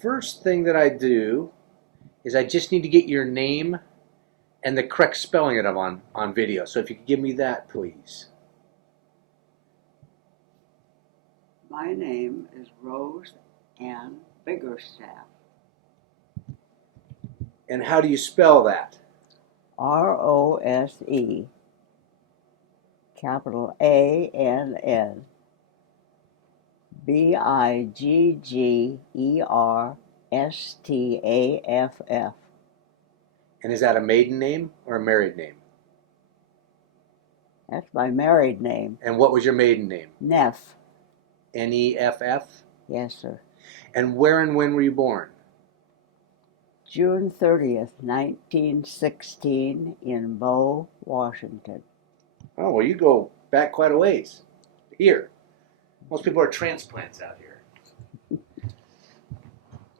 first thing that I do is I just need to get your name and the correct spelling of it on video. So if you could give me that, please. My name is Rose Ann Biggerstaff. And how do you spell that? Rose, capital ANN, Biggerstaff. And is that a maiden name or a married name? That's my married name. And what was your maiden name? Neff. Neff? Yes, sir. And where and when were you born? June 30th, 1916, in Bow, Washington. Oh, well, you go back quite a ways. Here. Most people are transplants out here.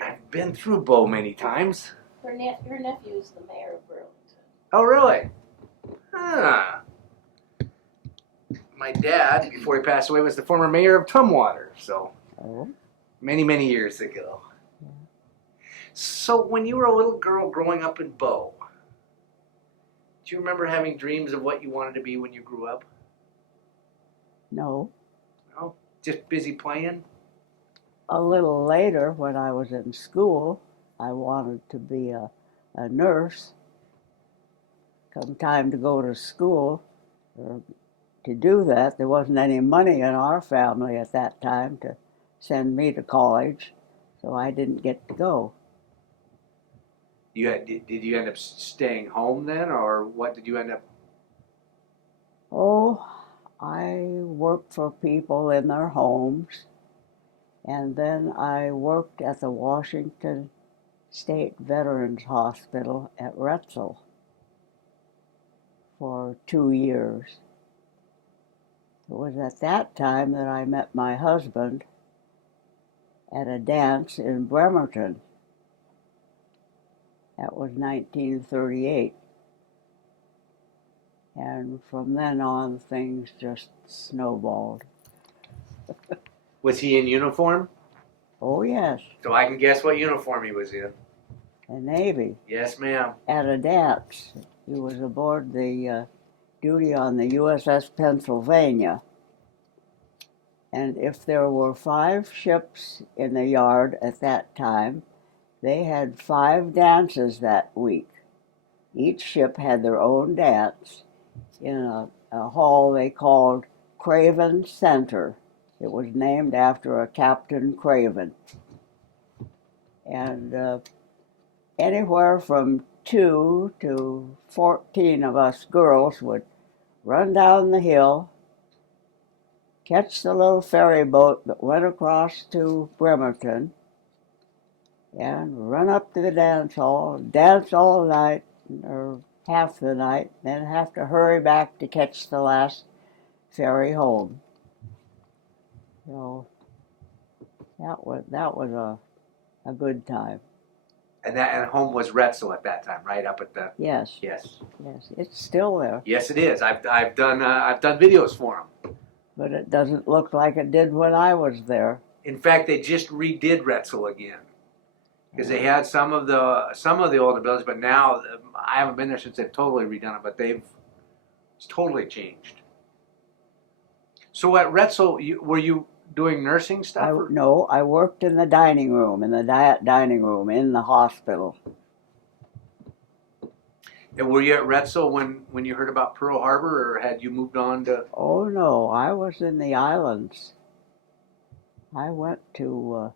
I've been through Bow many times. Her nephew is the mayor of Burlington. Oh, really? Huh. My dad, before he passed away, was the former mayor of Tumwater, so many, many years ago. Yeah. So when you were a little girl growing up in Bow, do you remember having dreams of what you wanted to be when you grew up? No. No? Just busy playing? A little later, when I was in school, I wanted to be a nurse. Come time to go to school, or to do that, there wasn't any money in our family at that time to send me to college, so I didn't get to go. Did you end up staying home then, or what did you end up? Oh, I worked for people in their homes, and then I worked at the Washington State Veterans Hospital at Retzel for 2 years. It was at that time that I met my husband at a dance in Bremerton. That was 1938. And from then on, things just snowballed. Was he in uniform? Oh, yes. So I can guess what uniform he was in. The Navy. Yes, ma'am. At a dance. He was aboard the duty on the USS Pennsylvania. And if there were 5 ships in the yard at that time, they had 5 dances that week. Each ship had their own dance in a hall they called Craven Center. It was named after a Captain Craven. And anywhere from 2 to 14 of us girls would run down the hill, catch the little ferry boat that went across to Bremerton, and run up to the dance hall, dance all night, or half the night, then have to hurry back to catch the last ferry home. So that was a good time. And home was Retzel at that time, right? Up at the Yes. Yes. Yes, it's still there. Yes, it is. I've done videos for him. But it doesn't look like it did when I was there. In fact, they just redid Retzel again because they had some of the older buildings, but now I haven't been there since they've totally redone it. But it's totally changed. So at Retzel, were you doing nursing stuff? No, I worked in the dining room, in the dining room in the hospital. And were you at Retzel when you heard about Pearl Harbor, or had you moved on to? Oh no, I was in the islands. I went to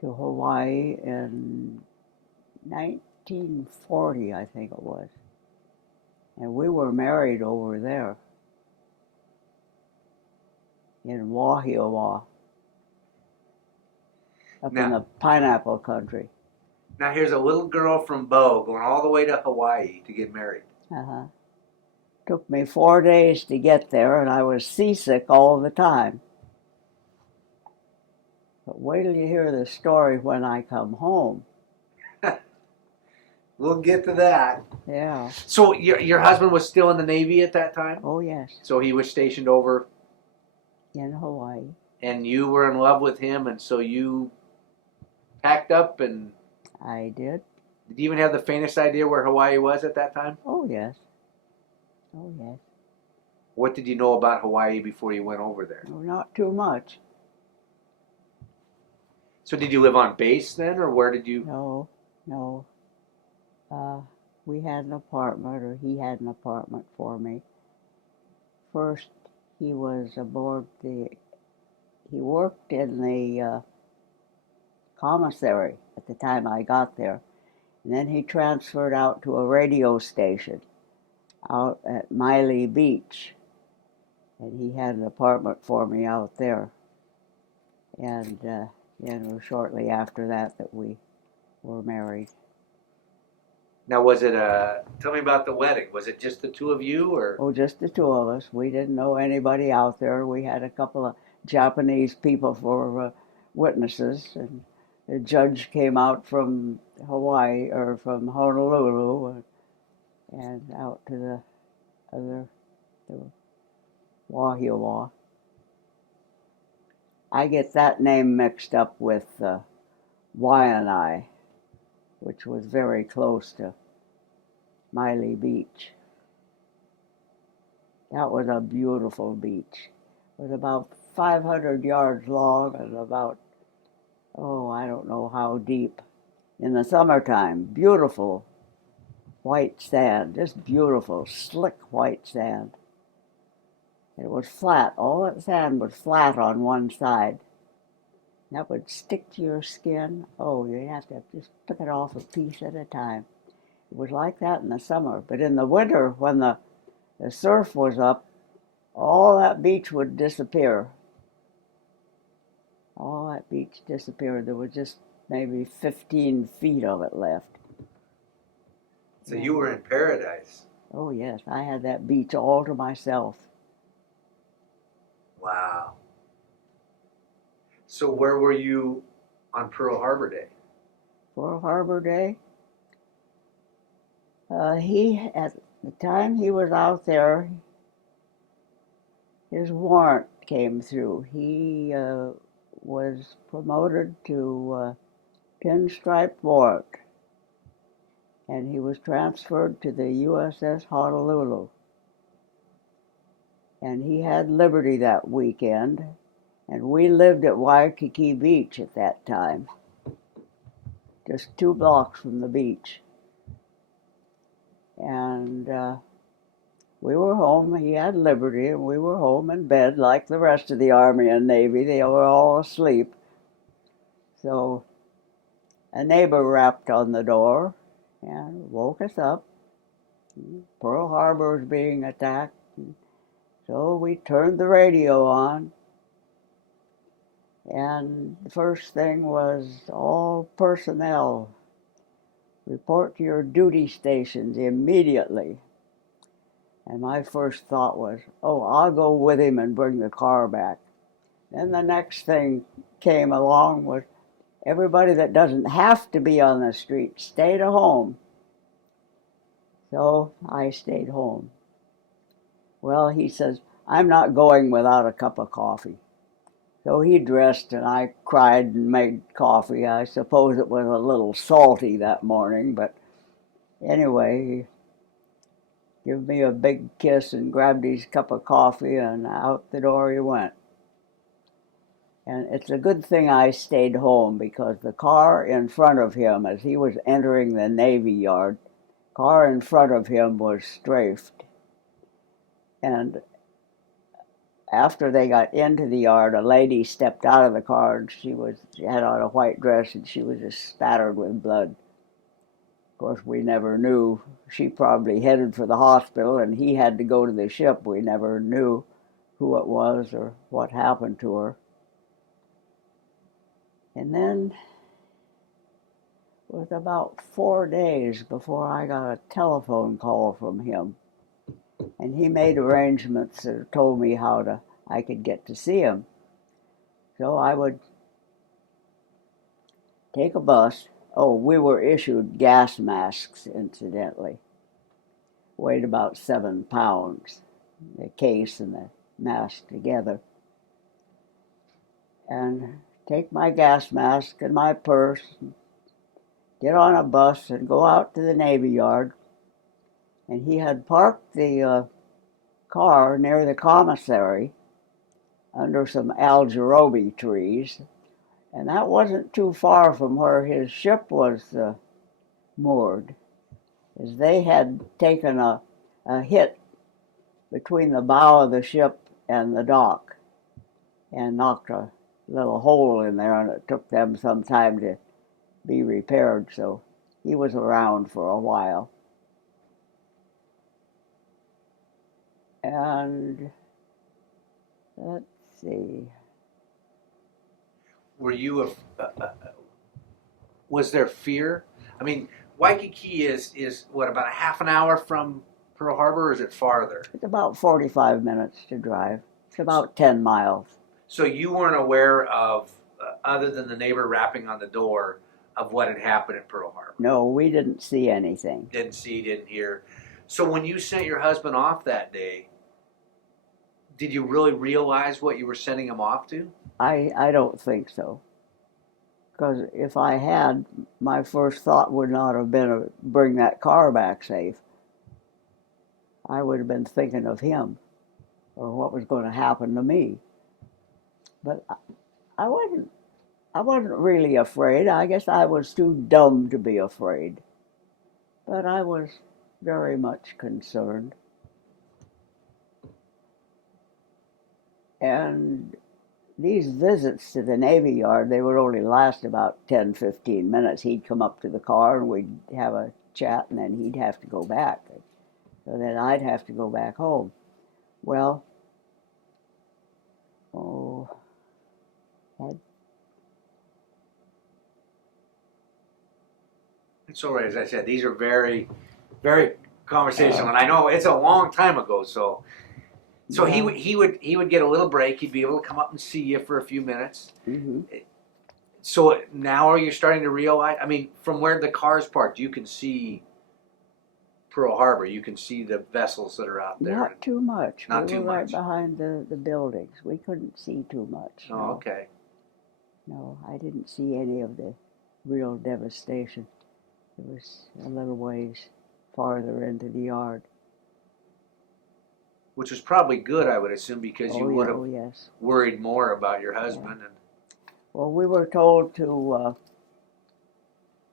Hawaii in 1940, I think it was, and we were married over there in Wahiawa, up in the pineapple country. Now here's a little girl from Bow going all the way to Hawaii to get married. Took me 4 days to get there, and I was seasick all the time. But wait till you hear the story when I come home. We'll get to that. Yeah. So your husband was still in the Navy at that time? Oh, yes. So he was stationed over? In Hawaii. And you were in love with him, and so you packed up and I did. did you even have the faintest idea where Hawaii was at that time? Oh, yes. Oh, yes. What did you know about Hawaii before you went over there? No, not too much. So did you live on base then, or where did you? No, no. We had an apartment, or he had an apartment for me. First, he was aboard he worked in the commissary at the time I got there. And then he transferred out to a radio station out at Miley Beach. And he had an apartment for me out there. And it was shortly after that we were married. Now, tell me about the wedding. Was it just the two of you, or? Oh, just the two of us. We didn't know anybody out there. We had a couple of Japanese people for witnesses, and the judge came out from Hawaii, or from Honolulu, and out to the Wahiawa. I get that name mixed up with Waianae, which was very close to Miley Beach. That was a beautiful beach. It was about 500 yards long and about, I don't know how deep. In the summertime, beautiful white sand, just beautiful, slick white sand. It was flat. All that sand was flat on one side. That would stick to your skin. Oh, you'd have to just pick it off a piece at a time. It was like that in the summer. But in the winter, when the surf was up, all that beach would disappear. All that beach disappeared. There was just maybe 15 feet of it left. So you were in paradise. Oh, yes. I had that beach all to myself. Wow. So where were you on Pearl Harbor Day? Pearl Harbor Day? At the time he was out there, his warrant came through. He was promoted to pinstripe warrant, and he was transferred to the USS Honolulu. And he had liberty that weekend, and we lived at Waikiki Beach at that time, just 2 blocks from the beach. And we were home. He had liberty, and we were home in bed like the rest of the Army and Navy. They were all asleep. So a neighbor rapped on the door and woke us up. Pearl Harbor was being attacked. So we turned the radio on. And the first thing was, all personnel, report to your duty stations immediately. And my first thought was, I'll go with him and bring the car back. Then the next thing came along was, everybody that doesn't have to be on the street, stay at home. So I stayed home. Well, he says, I'm not going without a cup of coffee. So he dressed, and I cried and made coffee. I suppose it was a little salty that morning, but anyway, he gave me a big kiss and grabbed his cup of coffee, and out the door he went. And it's a good thing I stayed home, because the car in front of him, as he was entering the Navy Yard, car in front of him was strafed. And after they got into the yard, a lady stepped out of the car, and she had on a white dress, and she was just spattered with blood. Of course, we never knew. She probably headed for the hospital, and he had to go to the ship. We never knew who it was or what happened to her. And then it was about 4 days before I got a telephone call from him. And he made arrangements and told me how I could get to see him. So I would take a bus. We were issued gas masks, incidentally. Weighed about 7 pounds, the case and the mask together. And take my gas mask and my purse, get on a bus and go out to the Navy Yard. And he had parked the car near the commissary under some algarobi trees. And that wasn't too far from where his ship was moored, as they had taken a hit between the bow of the ship and the dock and knocked a little hole in there, and it took them some time to be repaired, so he was around for a while. And let's see. Were you was there fear? I mean, Waikiki is what, about a half an hour from Pearl Harbor, or is it farther? It's about 45 minutes to drive. It's about 10 miles. So you weren't aware of, other than the neighbor rapping on the door, of what had happened at Pearl Harbor? No, we didn't see anything. Didn't see, didn't hear. So when you sent your husband off that day, did you really realize what you were sending him off to? I don't think so. Because if I had, my first thought would not have been to bring that car back safe. I would have been thinking of him or what was going to happen to me. But I wasn't really afraid. I guess I was too dumb to be afraid. But I was very much concerned. And these visits to the Navy Yard, they would only last about 10, 15 minutes. He'd come up to the car and we'd have a chat, and then he'd have to go back. So then I'd have to go back home. Well, It's all right. As I said, these are very, very conversational, and I know it's a long time ago. So yeah. he would get a little break. He'd be able to come up and see you for a few minutes. Mm-hmm. So now are you starting to realize? I mean, from where the car's parked, you can see Pearl Harbor. You can see the vessels that are out there. Not too much. Not we too were right much. behind the buildings. We couldn't see too much. Oh, no. okay. No, I didn't see any of the real devastation. It was a little ways farther into the yard. Which was probably good, I would assume, because you would have yes. worried more about your husband. Yeah. And Well, we were told to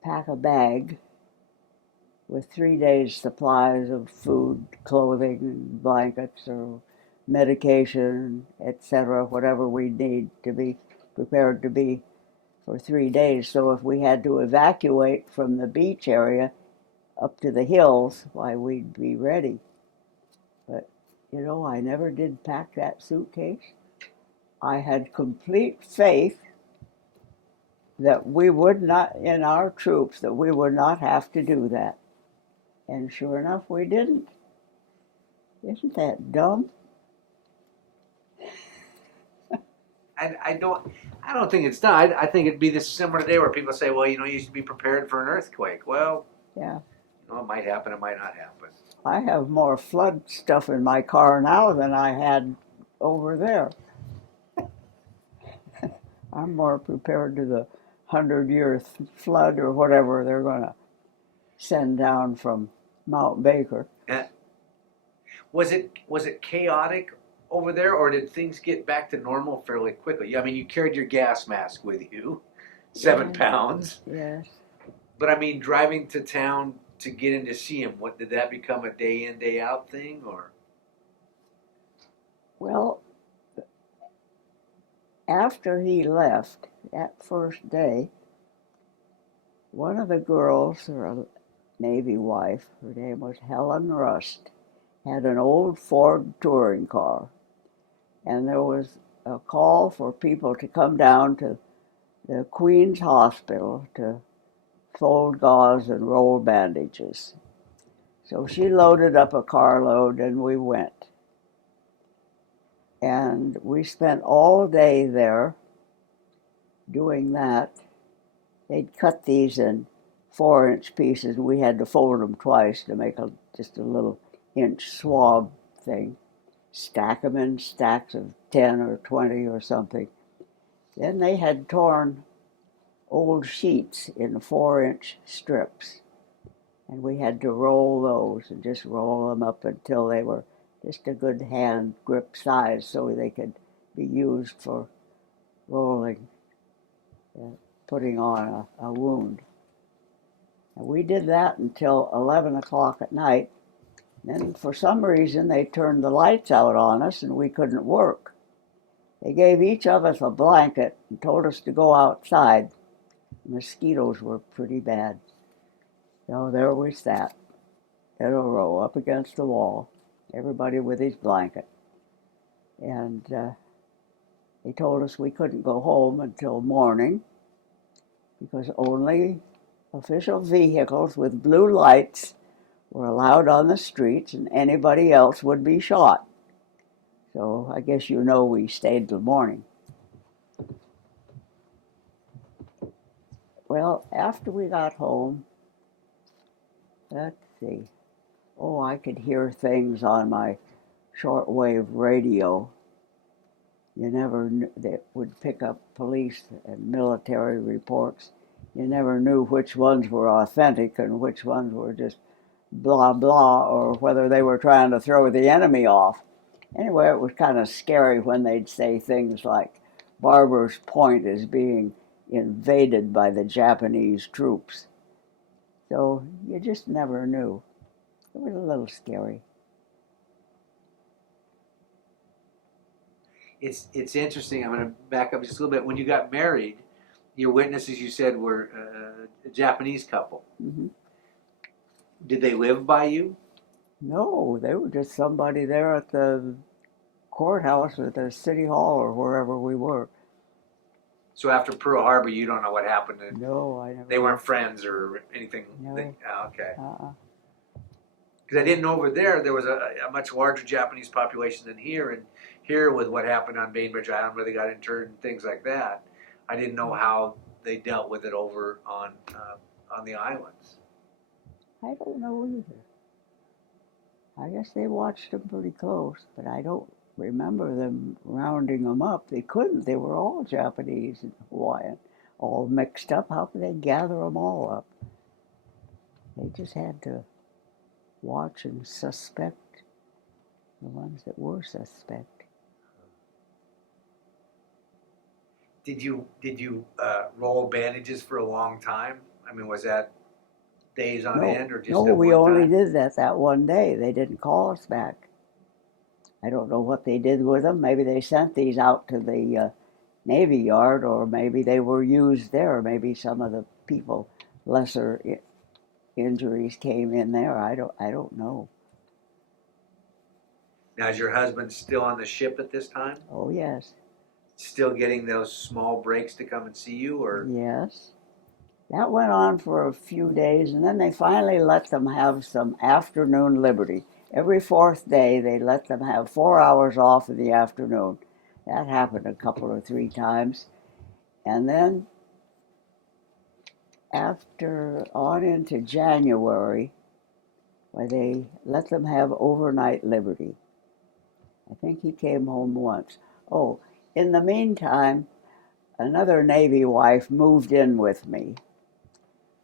pack a bag with 3 days' supplies of food, clothing, and blankets, or medication, etc., whatever we need to be prepared to be for 3 days. So if we had to evacuate from the beach area up to the hills, why, we'd be ready. But, I never did pack that suitcase. I had complete faith that we would not, in our troops, that we would not have to do that. And sure enough, we didn't. Isn't that dumb? I don't think it's done. I think it'd be this similar today where people say, well, you used to be prepared for an earthquake. Well, Yeah. it might happen, it might not happen. I have more flood stuff in my car now than I had over there. I'm more prepared to the 100-year flood or whatever they're going to send down from Mount Baker. Was it chaotic over there, or did things get back to normal fairly quickly? I mean, you carried your gas mask with you, 7 pounds. Yes. But I mean, driving to town to get in to see him, did that become a day in, day out thing, or? Well, after he left, that first day, one of the girls, or a Navy wife, her name was Helen Rust, had an old Ford touring car. And there was a call for people to come down to the Queen's Hospital to fold gauze and roll bandages. So she loaded up a carload and we went. And we spent all day there doing that. They'd cut these in 4-inch pieces. We had to fold them twice to make just a little inch swab thing. Stack them in stacks of 10 or 20 or something. Then they had torn old sheets in 4-inch strips, and we had to roll those and just roll them up until they were just a good hand grip size so they could be used for rolling, putting on a wound. And we did that until 11 o'clock at night. Then for some reason they turned the lights out on us and we couldn't work. They gave each of us a blanket and told us to go outside. Mosquitoes were pretty bad. So there we sat in a row up against the wall, everybody with his blanket. And they told us we couldn't go home until morning because only official vehicles with blue lights were allowed on the streets and anybody else would be shot. So I guess you know we stayed till morning. Well, after we got home, let's see. Oh, I could hear things on my shortwave radio. You never knew, that would pick up police and military reports. You never knew which ones were authentic and which ones were just blah blah, or whether they were trying to throw the enemy off. Anyway, it was kind of scary when they'd say things like, Barber's Point is being invaded by the Japanese troops. So you just never knew. It was a little scary. It's interesting. I'm going to back up just a little bit. When you got married, your witnesses, you said, were a Japanese couple. Mm-hmm. Did they live by you? No, they were just somebody there at the courthouse or the city hall or wherever we were. So after Pearl Harbor, you don't know what happened. No, I never. They weren't friends or anything. No. Okay. Uh-uh. Because I didn't know over there was a much larger Japanese population than here, and here with what happened on Bainbridge Island where they got interned and things like that, I didn't know how they dealt with it over on the islands. I don't know either. I guess they watched them pretty close, but I don't remember them rounding them up. They couldn't. They were all Japanese and Hawaiian, all mixed up. How could they gather them all up? They just had to watch and suspect the ones that were suspect. Did you roll bandages for a long time? I mean, was that days on end or just no, at we one only time? did that one day. They didn't call us back. I don't know what they did with them. Maybe they sent these out to the Navy Yard, or maybe they were used there. Maybe some of the people, lesser injuries came in there. I don't know. Now, is your husband still on the ship at this time? Oh, yes. Still getting those small breaks to come and see you, or? Yes. That went on for a few days, and then they finally let them have some afternoon liberty. Every fourth day, they let them have 4 hours off in the afternoon. That happened a couple or three times. And then after on into January, where they let them have overnight liberty. I think he came home once. Oh, in the meantime, another Navy wife moved in with me.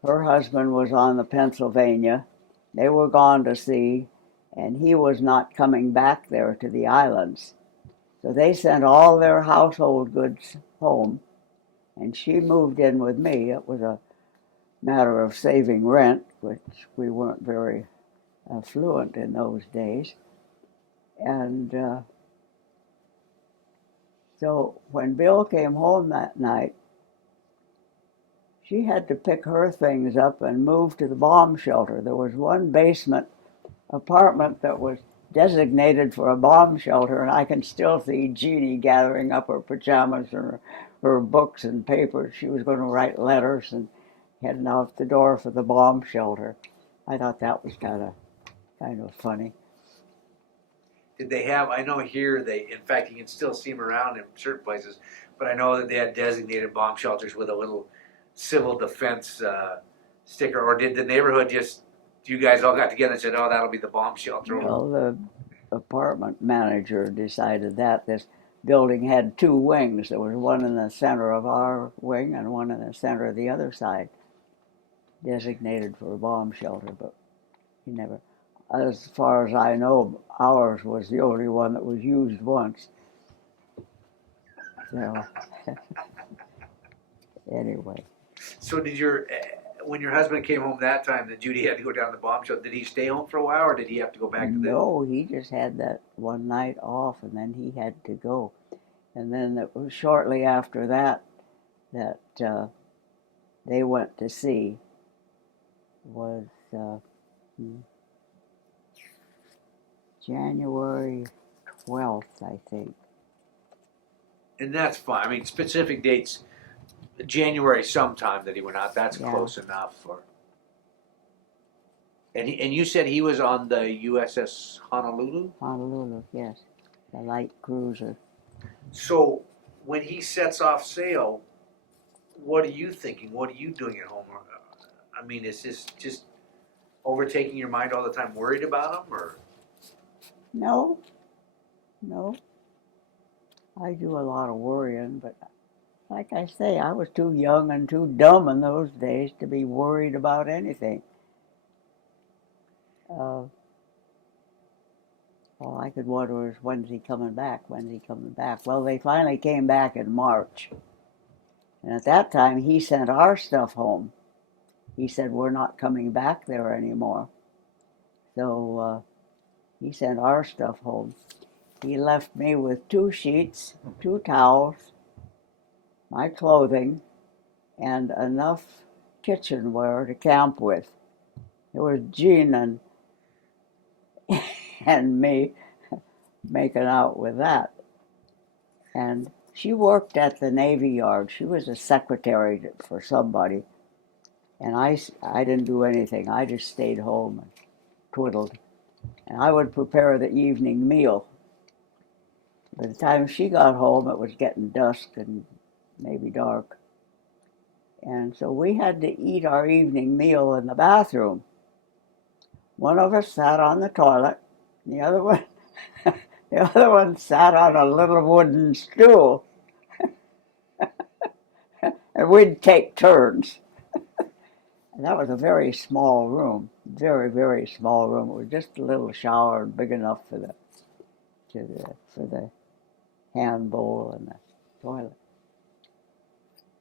Her husband was on the Pennsylvania. They were gone to sea, and he was not coming back there to the islands. So they sent all their household goods home, and she moved in with me. It was a matter of saving rent, which we weren't very affluent in those days. And so when Bill came home that night, she had to pick her things up and move to the bomb shelter. There was one basement apartment that was designated for a bomb shelter, and I can still see Jeannie gathering up her pajamas and her books and papers. She was going to write letters and heading out the door for the bomb shelter. I thought that was kind of funny. Did they have, I know here in fact, you can still see them around in certain places, but I know that they had designated bomb shelters with a little civil defense sticker, or did the neighborhood you guys all got together and said, oh, that'll be the bomb shelter? Well, the apartment manager decided that. This building had two wings. There was one in the center of our wing and one in the center of the other side, designated for a bomb shelter, but he never, as far as I know, ours was the only one that was used once. So, anyway. So did when your husband came home that time that Judy had to go down to the bomb shelter, did he stay home for a while or did he have to go back to the... No, he just had that one night off and then he had to go. And then it was shortly after that they went to sea. Was January 12th, I think. And that's fine. I mean, specific dates, January sometime that he went out, that's Yeah. close enough. And you said he was on the USS Honolulu? Honolulu, yes. The light cruiser. So when he sets off sail, what are you thinking? What are you doing at home? I mean, is this just overtaking your mind all the time, worried about him, or? No. I do a lot of worrying, but like I say, I was too young and too dumb in those days to be worried about anything. All I could wonder was, when's he coming back? When's he coming back? Well, they finally came back in March. And at that time, he sent our stuff home. He said, we're not coming back there anymore. So he sent our stuff home. He left me with 2 sheets, 2 towels, my clothing, and enough kitchenware to camp with. It was Jean and me making out with that. And she worked at the Navy Yard. She was a secretary for somebody. And I didn't do anything. I just stayed home and twiddled. And I would prepare the evening meal. By the time she got home, it was getting dusk and maybe dark. And so we had to eat our evening meal in the bathroom. One of us sat on the toilet, the other one sat on a little wooden stool. And we'd take turns. And that was a very small room, very, very small room. It was just a little shower big enough for the hand bowl and the toilet.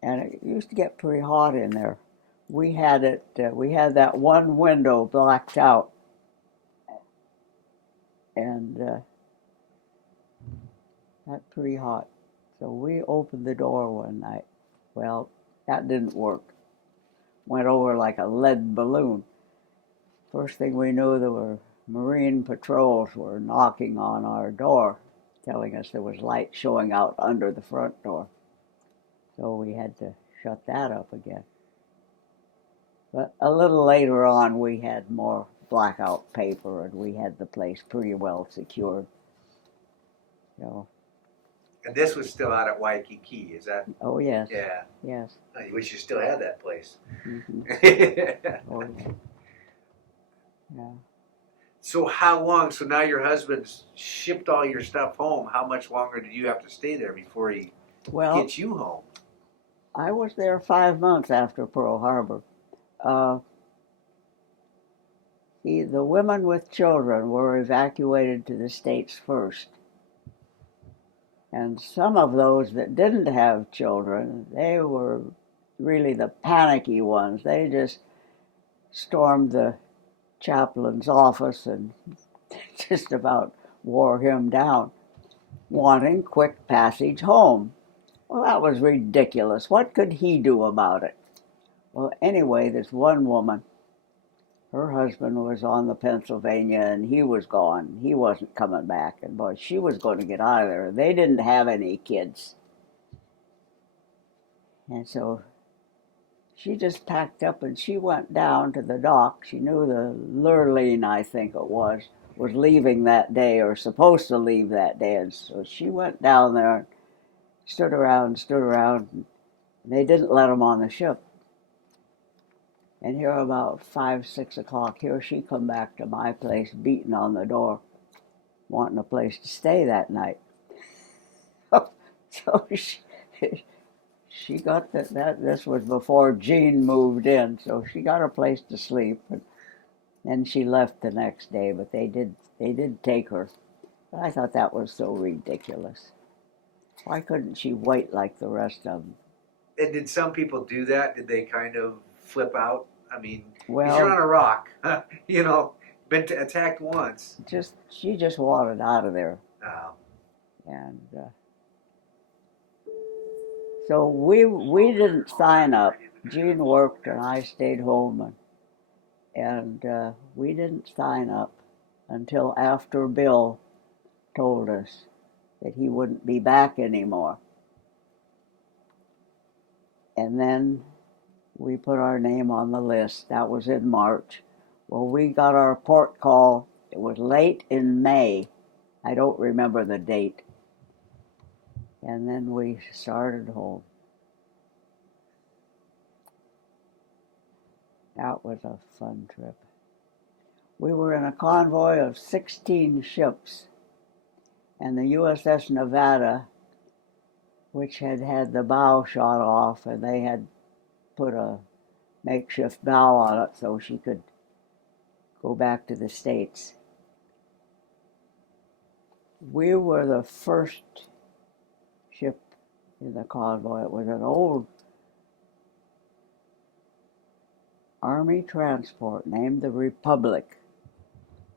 And it used to get pretty hot in there. We had that one window blacked out. And that's pretty hot. So we opened the door one night. Well, that didn't work. Went over like a lead balloon. First thing we knew, there were Marine patrols were knocking on our door, telling us there was light showing out under the front door. So we had to shut that up again. But a little later on, we had more blackout paper, and we had the place pretty well secured. So. And this was still out at Waikiki, is that? Oh, yes. Yeah. Yes. I wish you still had that place. Mm-hmm. Oh, yeah. Yeah. So how long, so now your husband's shipped all your stuff home, how much longer did you have to stay there before he gets you home? I was there 5 months after Pearl Harbor. The women with children were evacuated to the States first. And some of those that didn't have children, they were really the panicky ones. They just stormed the chaplain's office and just about wore him down, wanting quick passage home. Well, that was ridiculous. What could he do about it? Well, anyway, this one woman, her husband was on the Pennsylvania and he was gone. He wasn't coming back. And boy, she was going to get out of there. They didn't have any kids. And so she just packed up and she went down to the dock. She knew the Lurleen, I think it was leaving that day or supposed to leave that day. And so she went down there and stood around, and they didn't let them on the ship. And here about 5, 6 o'clock, here she come back to my place, beating on the door, wanting a place to stay that night. So she got that. This was before Jean moved in, so she got a place to sleep, and then she left the next day. But they did take her. But I thought that was so ridiculous. Why couldn't she wait like the rest of them? And did some people do that? Did they kind of flip out? I mean, 'cause Well, you're on a rock, you know, been attacked once. she just wanted out of there, Oh, and so we didn't sign up. Jean worked, and I stayed home, and we didn't sign up until after Bill told us that he wouldn't be back anymore. And then we put our name on the list. That was in March. Well, we got our port call. It was late in May. I don't remember the date. And then we started home. That was a fun trip. We were in a convoy of 16 ships, and the USS Nevada, which had had the bow shot off, and they had put a makeshift bow on it so she could go back to the States. We were the first ship in the convoy. It was an old Army transport named the Republic,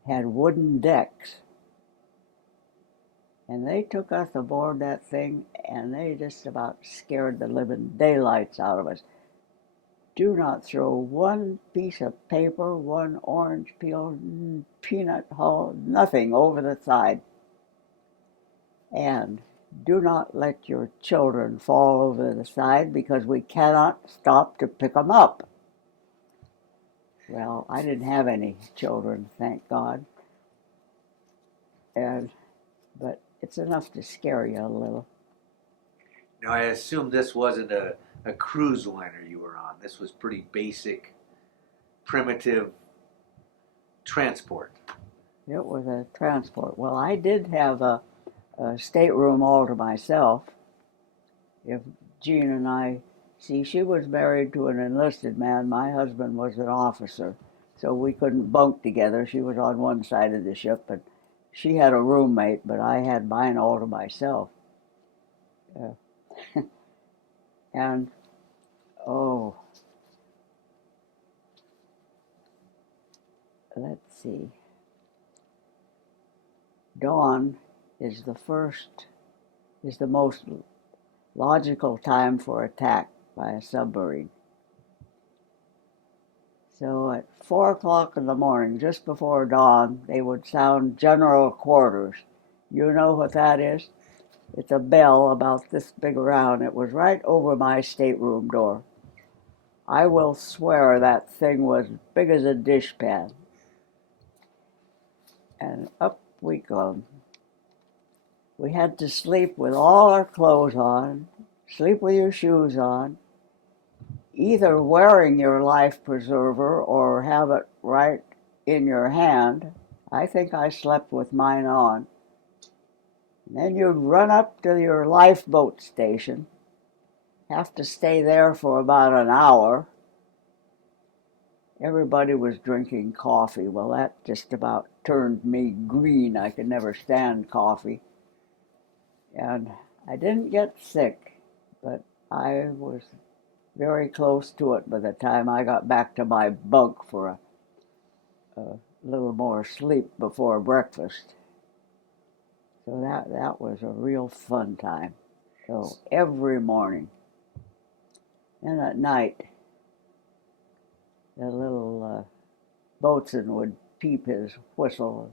had wooden decks. And they took us aboard that thing, and they just about scared the living daylights out of us. Do not throw one piece of paper, one orange peel, peanut hull, nothing over the side. And do not let your children fall over the side, because we cannot stop to pick them up. Well, I didn't have any children, thank God. But it's enough to scare you a little. now I assume this wasn't a cruise liner you were on. This was pretty basic, primitive transport. It was a transport. Well, I did have a stateroom all to myself. If Jean and I, see, she was married to an enlisted man. My husband was an officer, so we couldn't bunk together. She was on one side of the ship, and she had a roommate, but I had mine all to myself. And, oh, let's see. Dawn is the most logical time for attack by a submarine. So at 4 o'clock in the morning, just before dawn, they would sound general quarters. You know what that is? It's a bell about this big around. It was right over my stateroom door. I will swear that thing was big as a dishpan. And up we come. We had to sleep with all our clothes on, sleep with your shoes on, either wearing your life preserver or have it right in your hand. I think I slept with mine on. And then you'd run up to your lifeboat station, have to stay there for about an hour. Everybody was drinking coffee. Well, that just about turned me green. I could never stand coffee. And I didn't get sick, but I was very close to it by the time I got back to my bunk for a little more sleep before breakfast. So that was a real fun time. So every morning. And at night, the little boatswain would peep his whistle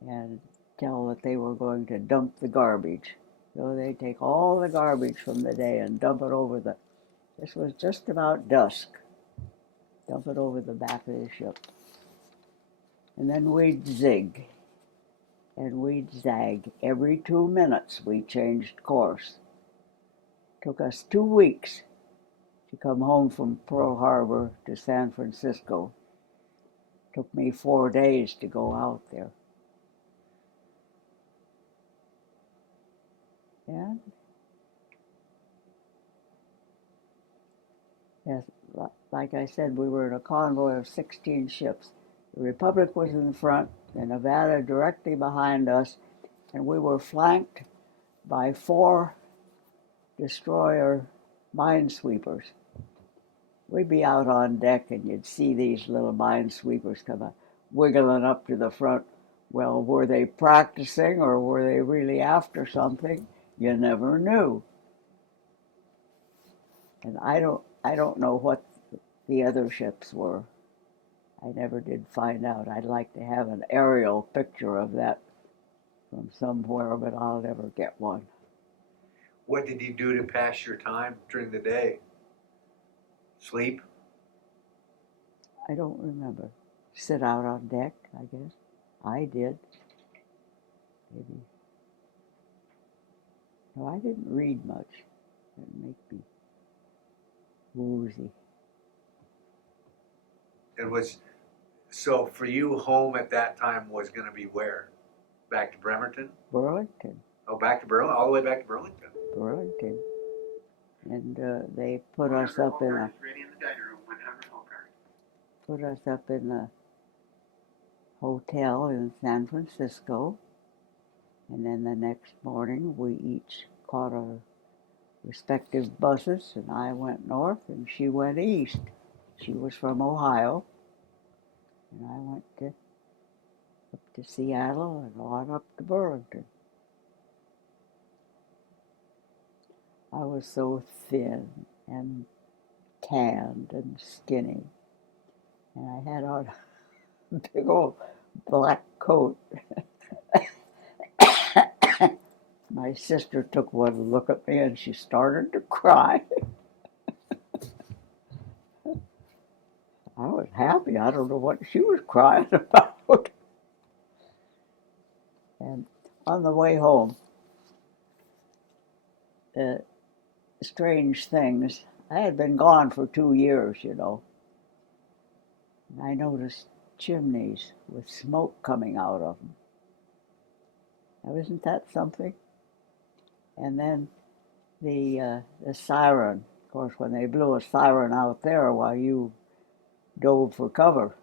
and tell that they were going to dump the garbage. So they take all the garbage from the day and dump it over this was just about dusk, dump it over the back of the ship. And then we'd zig and we'd zag. Every 2 minutes we changed course. Took us 2 weeks to come home from Pearl Harbor to San Francisco. Took me 4 days to go out there. And yes, like I said, we were in a convoy of 16 ships. The Republic was in front, the Nevada directly behind us, and we were flanked by 4 destroyer minesweepers. We'd be out on deck and you'd see these little minesweepers come up, wiggling up to the front. Well, were they practicing or were they really after something? You never knew. And I don't know what the other ships were. I never did find out. I'd like to have an aerial picture of that from somewhere, but I'll never get one. What did you do to pass your time during the day? Sleep? I don't remember. Sit out on deck, I guess. I did. Maybe. No, I didn't read much. It make me woozy. It was, so for you, home at that time was going to be where? Back to Bremerton? Burlington. Oh, back to Burlington? All the way back to Burlington? Burlington. And they put us up in a hotel in San Francisco, and then the next morning we each caught our respective buses, and I went north and she went east. She was from Ohio, and I went up to Seattle and on up to Burlington. I was so thin and tanned and skinny, and I had on a big old black coat. My sister took one look at me and she started to cry. I was happy. I don't know what she was crying about. And on the way home, strange things. I had been gone for 2 years, you know. And I noticed chimneys with smoke coming out of them. Now, isn't that something? And then the siren. Of course, when they blew a siren out there while you dove for cover.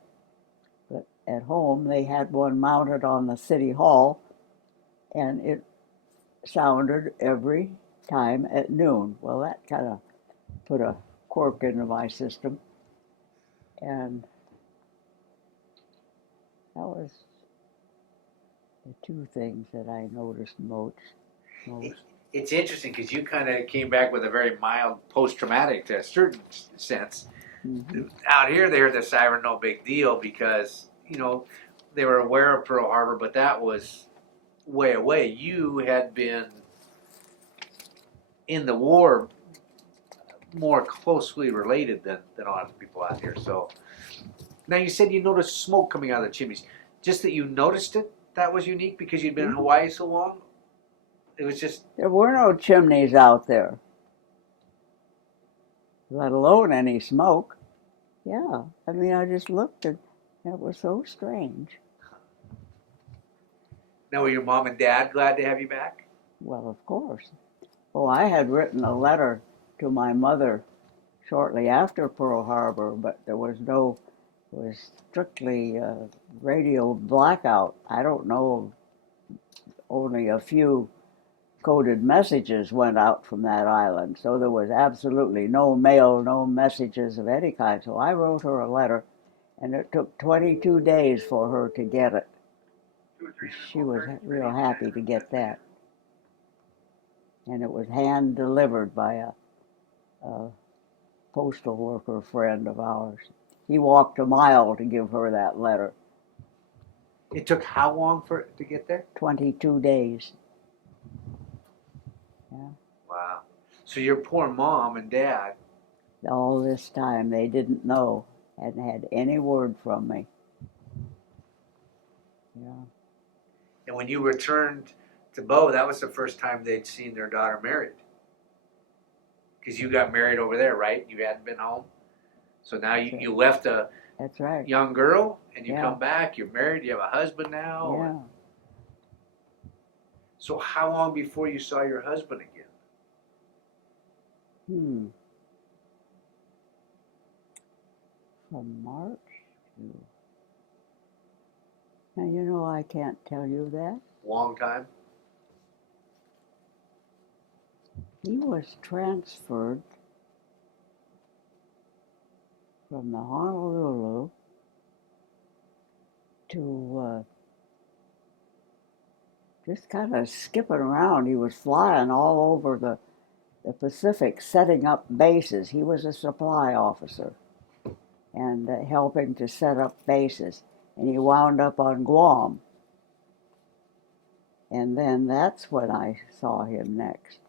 But at home, they had one mounted on the city hall, and it sounded every time at noon. Well, that kind of put a quirk into my system. And that was the 2 things that I noticed most. It's interesting because you kind of came back with a very mild post-traumatic to a certain sense. Mm-hmm. Out here, they heard the siren, no big deal, because, you know, they were aware of Pearl Harbor, but that was way away. You had been in the war more closely related than a lot of people out here. So now you said you noticed smoke coming out of the chimneys. Just that you noticed it, that was unique because you'd been in Hawaii so long? It was just... There were no chimneys out there, let alone any smoke. Yeah, I mean, I just looked and it was so strange. Now, were your mom and dad glad to have you back? Well, of course. Oh, I had written a letter to my mother shortly after Pearl Harbor, but there was no, it was strictly radio blackout. I don't know, only a few coded messages went out from that island, so there was absolutely no mail, no messages of any kind. So I wrote her a letter, and it took 22 days for her to get it. She was real happy to get that. And it was hand-delivered by a postal worker friend of ours. He walked a mile to give her that letter. It took how long for it to get there? 22 days. Yeah. Wow. So your poor mom and dad... All this time, they didn't know, hadn't had any word from me. Yeah. And when you returned to Bo, that was the first time they'd seen their daughter married. Because you got married over there, right? You hadn't been home. So now you left a That's right. young girl, and you Yeah. come back, you're married, you have a husband now. Yeah. So how long before you saw your husband again? From March to... Now, you know, I can't tell you that. Long time? He was transferred from the Honolulu to just kind of skipping around. He was flying all over the Pacific, setting up bases. He was a supply officer and helping to set up bases. And he wound up on Guam. And then that's when I saw him next.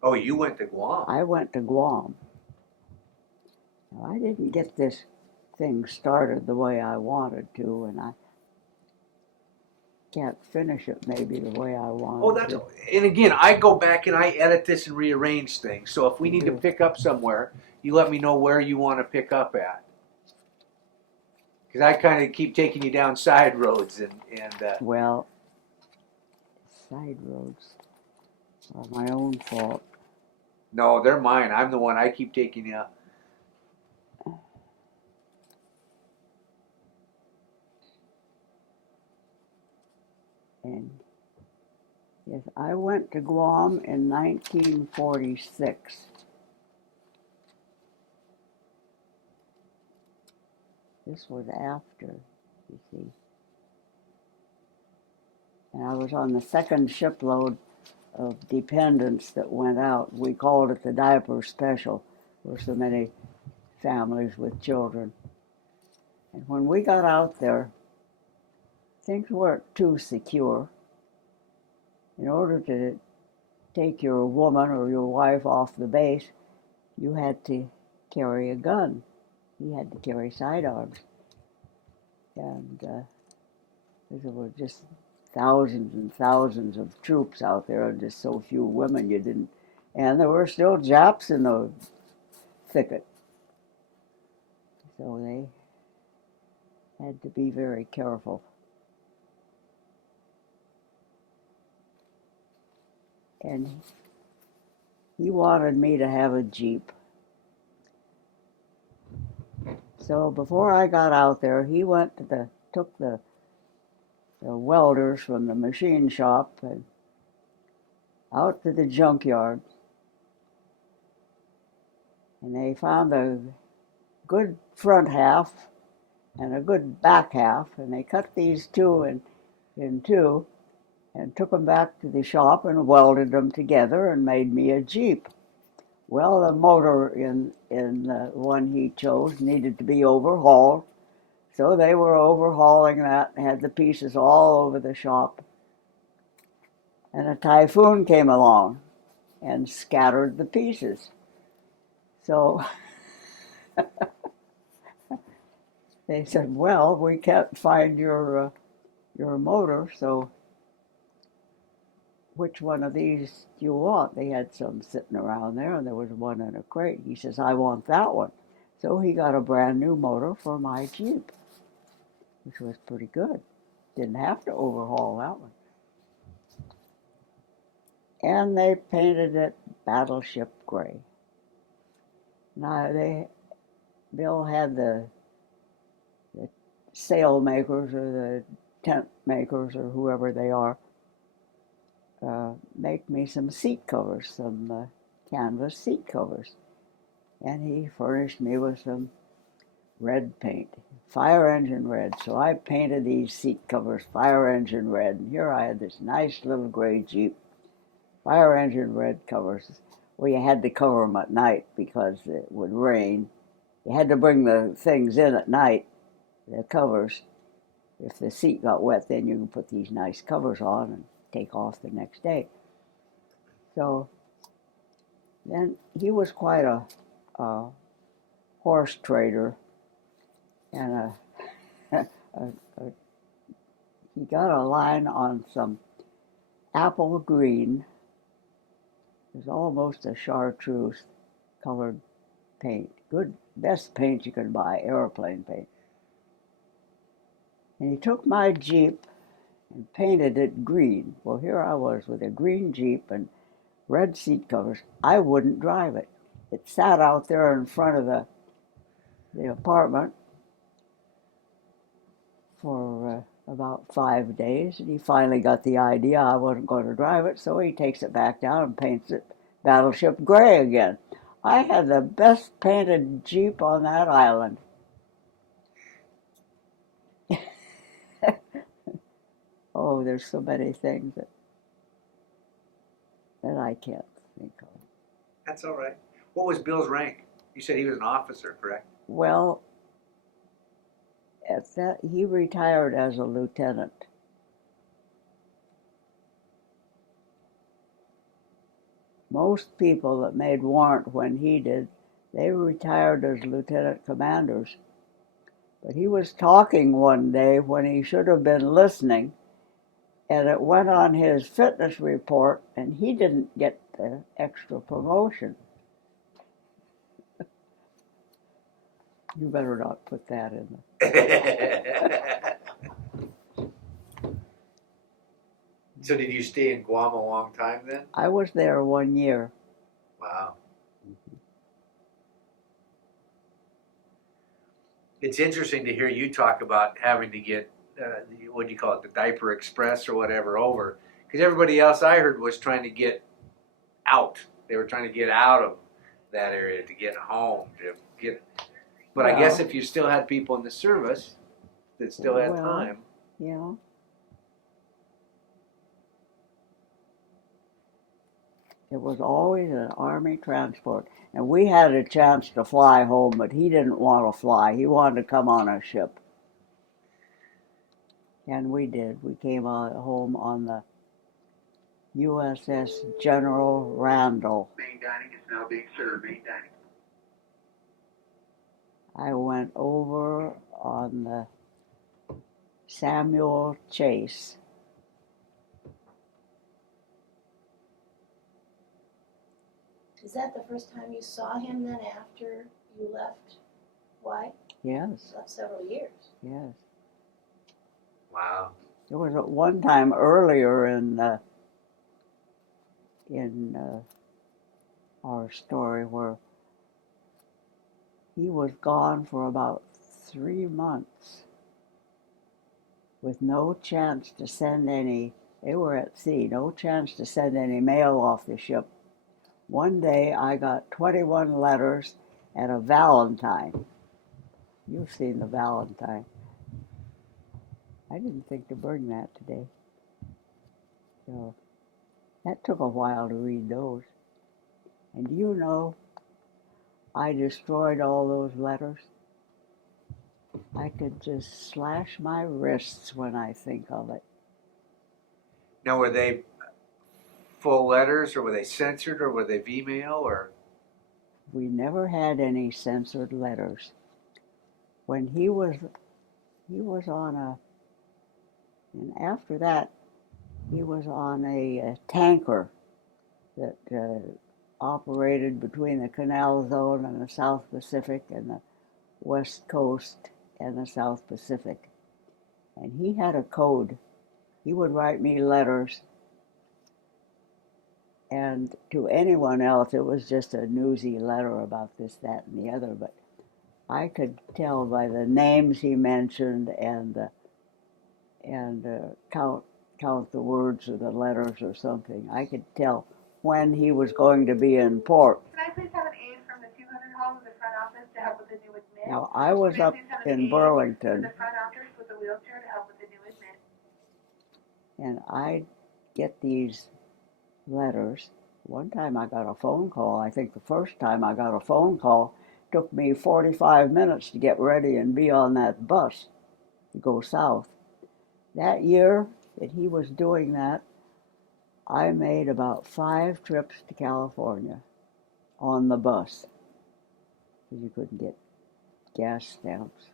Oh, you went to Guam? I went to Guam. Now, I didn't get this thing started the way I wanted to, and I can't finish it maybe the way I wanted Oh, that's, to. and again, I go back and I edit this and rearrange things. So if we need to pick up somewhere, you let me know where you want to pick up at. Because I kind of keep taking you down side roads and Well, side roads are my own fault. no, they're mine. I'm the one. I keep taking you. And yes, I went to Guam in 1946. This was after, you see. And I was on the second shipload of dependents that went out. We called it the diaper special. There were so many families with children. And when we got out there, things weren't too secure. In order to take your woman or your wife off the base, you had to carry a gun. You had to carry sidearms. And there were just thousands and thousands of troops out there and just so few women you didn't. And there were still Japs in the thicket. So they had to be very careful. And he wanted me to have a Jeep. So before I got out there, he went to took the welders from the machine shop and out to the junkyard. And they found a good front half and a good back half, and they cut these two in two and took them back to the shop and welded them together and made me a Jeep. Well, the motor in the one he chose needed to be overhauled, so they were overhauling that and had the pieces all over the shop. And a typhoon came along and scattered the pieces. So they said, well, we can't find your motor, so which one of these do you want? They had some sitting around there, and there was one in a crate. He says, I want that one. So he got a brand new motor for my Jeep, which was pretty good. Didn't have to overhaul that one. And they painted it battleship gray. Now, Bill had the sail makers or the tent makers or whoever they are make me some seat covers, some canvas seat covers. And he furnished me with some red paint, fire engine red. So I painted these seat covers fire engine red. And here I had this nice little gray Jeep, fire engine red covers. Well, you had to cover them at night because it would rain. You had to bring the things in at night, the covers. If the seat got wet, then you can put these nice covers on and take off the next day. So then he was quite a horse trader, and he got a line on some apple green. It was almost a chartreuse colored paint. Good, best paint you could buy, airplane paint. And he took my Jeep and painted it green. Well, here I was with a green Jeep and red seat covers. I wouldn't drive it. It sat out there in front of the apartment for about 5 days, and he finally got the idea I wasn't going to drive it, so he takes it back down and paints it battleship gray again. I had the best painted Jeep on that island. Oh, there's so many things that I can't think of. That's all right. What was Bill's rank? You said he was an officer, correct? Well, at that, he retired as a lieutenant. Most people that made warrant when he did, they retired as lieutenant commanders. But he was talking one day when he should have been listening, and it went on his fitness report, and he didn't get the extra promotion. You better not put that in there. So did you stay in Guam a long time then? I was there 1 year. Wow. It's interesting to hear you talk about having to get, what do you call it, the diaper express or whatever over. Because everybody else I heard was trying to get out. They were trying to get out of that area to get home, to get. But I guess if you still had people in the service that still had time. Yeah. It was always an Army transport. And we had a chance to fly home, but he didn't want to fly. He wanted to come on a ship. And we did. We came home on the USS General Randall. Main dining is now being served. Main dining. I went over on the Samuel Chase. Is that the first time you saw him then after you left? Why? Yes. You left several years. Yes. Wow. There was one time earlier in our story where he was gone for about 3 months with no chance to send any. They were at sea, no chance to send any mail off the ship. One day I got 21 letters and a Valentine. You've seen the Valentine. I didn't think to bring that today. So that took a while to read those. And do you know, I destroyed all those letters. I could just slash my wrists when I think of it. Now, were they full letters, or were they censored, or were they V-mail, or? We never had any censored letters. When he was on and after that, he was on a tanker that operated between the Canal Zone and the South Pacific and the West Coast and the South Pacific. And he had a code. He would write me letters, and to anyone else it was just a newsy letter about this, that, and the other, but I could tell by the names he mentioned and count the words of the letters or something. I could tell when he was going to be in port. Can I please have an aide from the 200 hall of the front office to help with the new admit? Now, I was up in Burlington, The front office with a wheelchair to help with the new admit. and I get these letters. One time I got a phone call. I think the first time I got a phone call took me 45 minutes to get ready and be on that bus to go south. That year that he was doing that, I made about 5 trips to California on the bus, because you couldn't get gas stamps.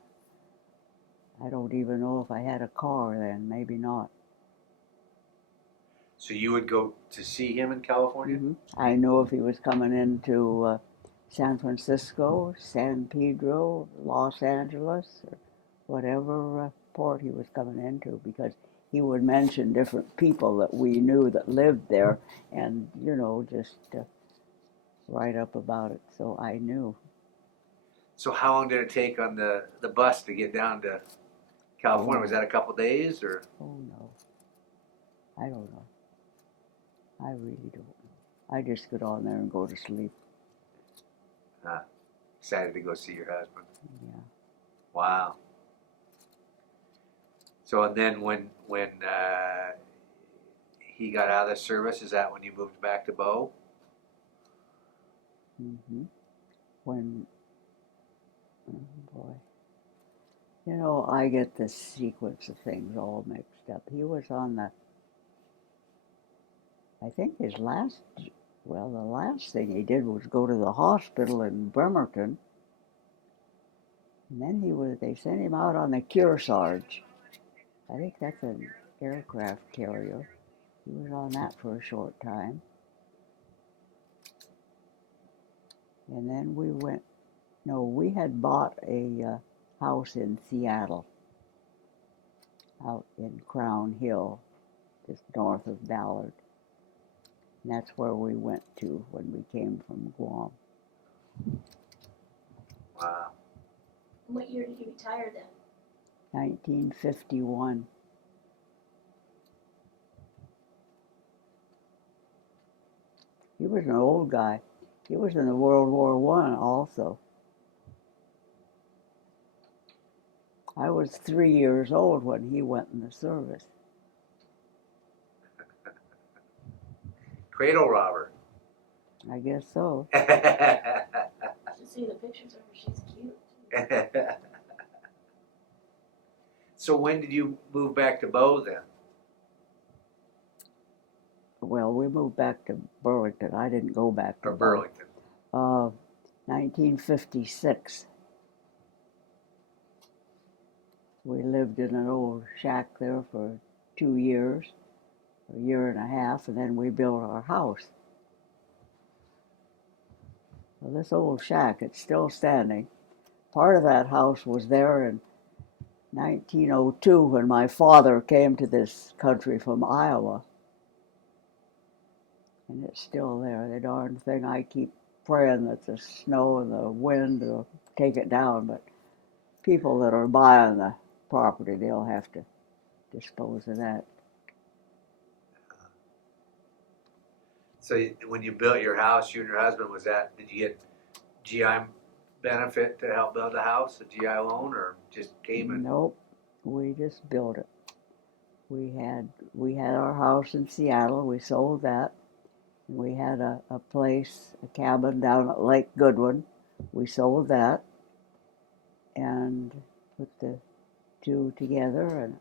I don't even know if I had a car then, maybe not. So you would go to see him in California? Mm-hmm. I knew if he was coming into San Francisco, San Pedro, Los Angeles, or whatever port he was coming into, because he would mention different people that we knew that lived there, and just write up about it. So I knew. So how long did it take on the bus to get down to California? Was that a couple days or? Oh no, I don't know. I really don't know. I just get on there and go to sleep. Excited to go see your husband. Yeah. Wow. So and then when he got out of the service, is that when you moved back to Bow? When, oh boy, I get this sequence of things all mixed up. He was on I think the last thing he did was go to the hospital in Bremerton. And then they sent him out on the Kearsarge. I think that's an aircraft carrier. He was on that for a short time. And then we had bought a house in Seattle, out in Crown Hill, just north of Ballard. And that's where we went to when we came from Guam. Wow. What year did he retire then? 1951. He was an old guy. He was in the World War I also. I was 3 years old when he went in the service. Cradle robber. I guess so. You should see the pictures of her. She's cute. So when did you move back to Bow then? Well, we moved back to Burlington. I didn't go back to Or Burlington? 1956. We lived in an old shack there for 2 years, a year and a half, and then we built our house. Well, this old shack, it's still standing. Part of that house was there in 1902 when my father came to this country from Iowa. And it's still there. The darn thing, I keep praying that the snow and the wind will take it down, but people that are buying the property, they'll have to dispose of that. So when you built your house, you and your husband, did you get GI benefit to help build a house, a GI loan, or just came in? Nope, we just built it. We had our house in Seattle. We sold that. And we had a place, a cabin down at Lake Goodwin. We sold that and put the two together, and it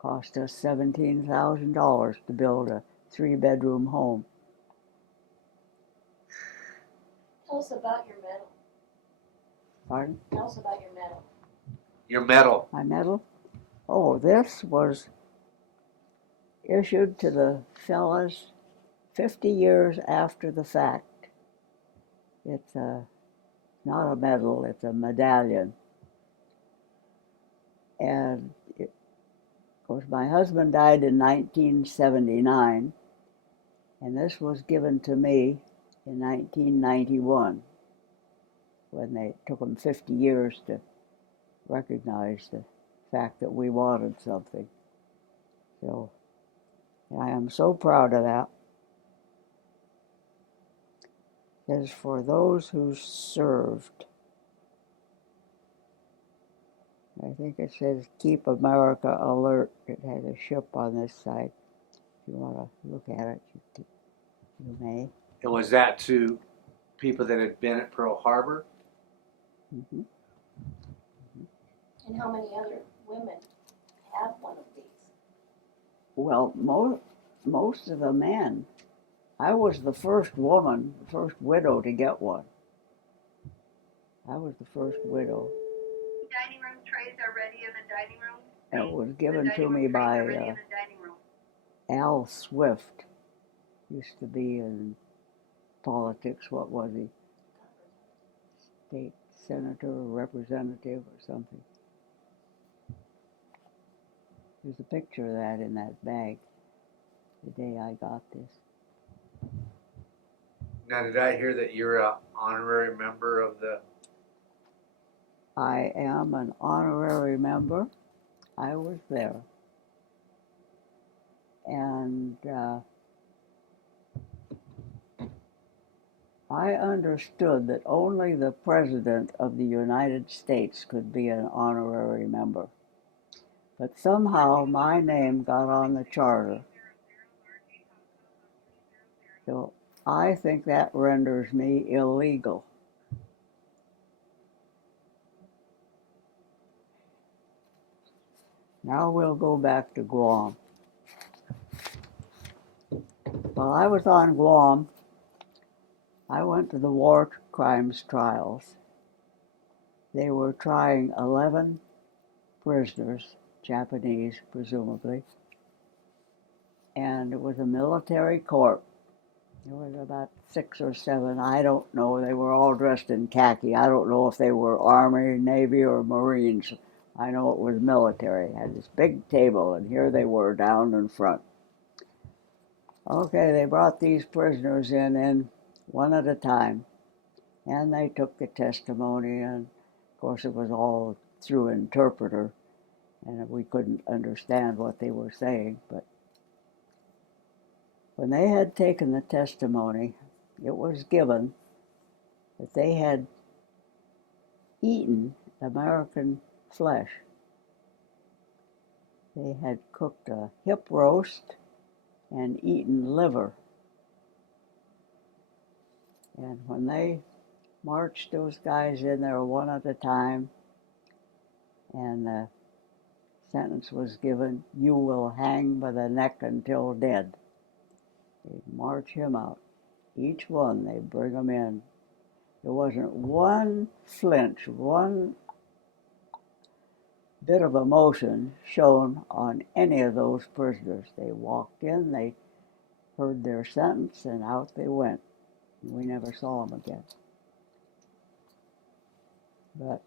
cost us $17,000 to build a 3-bedroom home. Tell us about your medal. Pardon? Tell us about your medal. Your medal. My medal? Oh, this was issued to the fellas 50 years after the fact. It's not a medal, it's a medallion. And of course, my husband died in 1979, and this was given to me in 1991, when it took them 50 years to recognize the fact that we wanted something. So I am so proud of that. It says, for those who served. I think it says, keep America alert. It has a ship on this side. If you want to look at it, you may. And was that to people that had been at Pearl Harbor? Mm-hmm. And how many other women have one of these? Well, most of the men. I was the first woman, the first widow to get one. I was the first widow. Dining room trays are ready in the dining room. It was given to me by Al Swift. Used to be in politics. What was he? State senator or representative or something. There's a picture of that in that bag the day I got this. Now, did I hear that you're an honorary member of the? I am an honorary member. I was there. And I understood that only the President of the United States could be an honorary member. But somehow my name got on the charter. So I think that renders me illegal. Now we'll go back to Guam. While I was on Guam, I went to the war crimes trials. They were trying 11 prisoners, Japanese presumably, and it was a military court. There was about 6 or 7, I don't know. They were all dressed in khaki. I don't know if they were Army, Navy, or Marines. I know it was military. It had this big table, and here they were down in front. Okay, they brought these prisoners in one at a time, and they took the testimony, and of course it was all through interpreter, and we couldn't understand what they were saying, but when they had taken the testimony, it was given that they had eaten American flesh. They had cooked a hip roast and eaten liver. And when they marched those guys in there one at a time, and the sentence was given, "You will hang by the neck until dead." They'd march him out. Each one, they'd bring him in. There wasn't one flinch, one bit of emotion shown on any of those prisoners. They walked in, they heard their sentence, and out they went. We never saw them again. But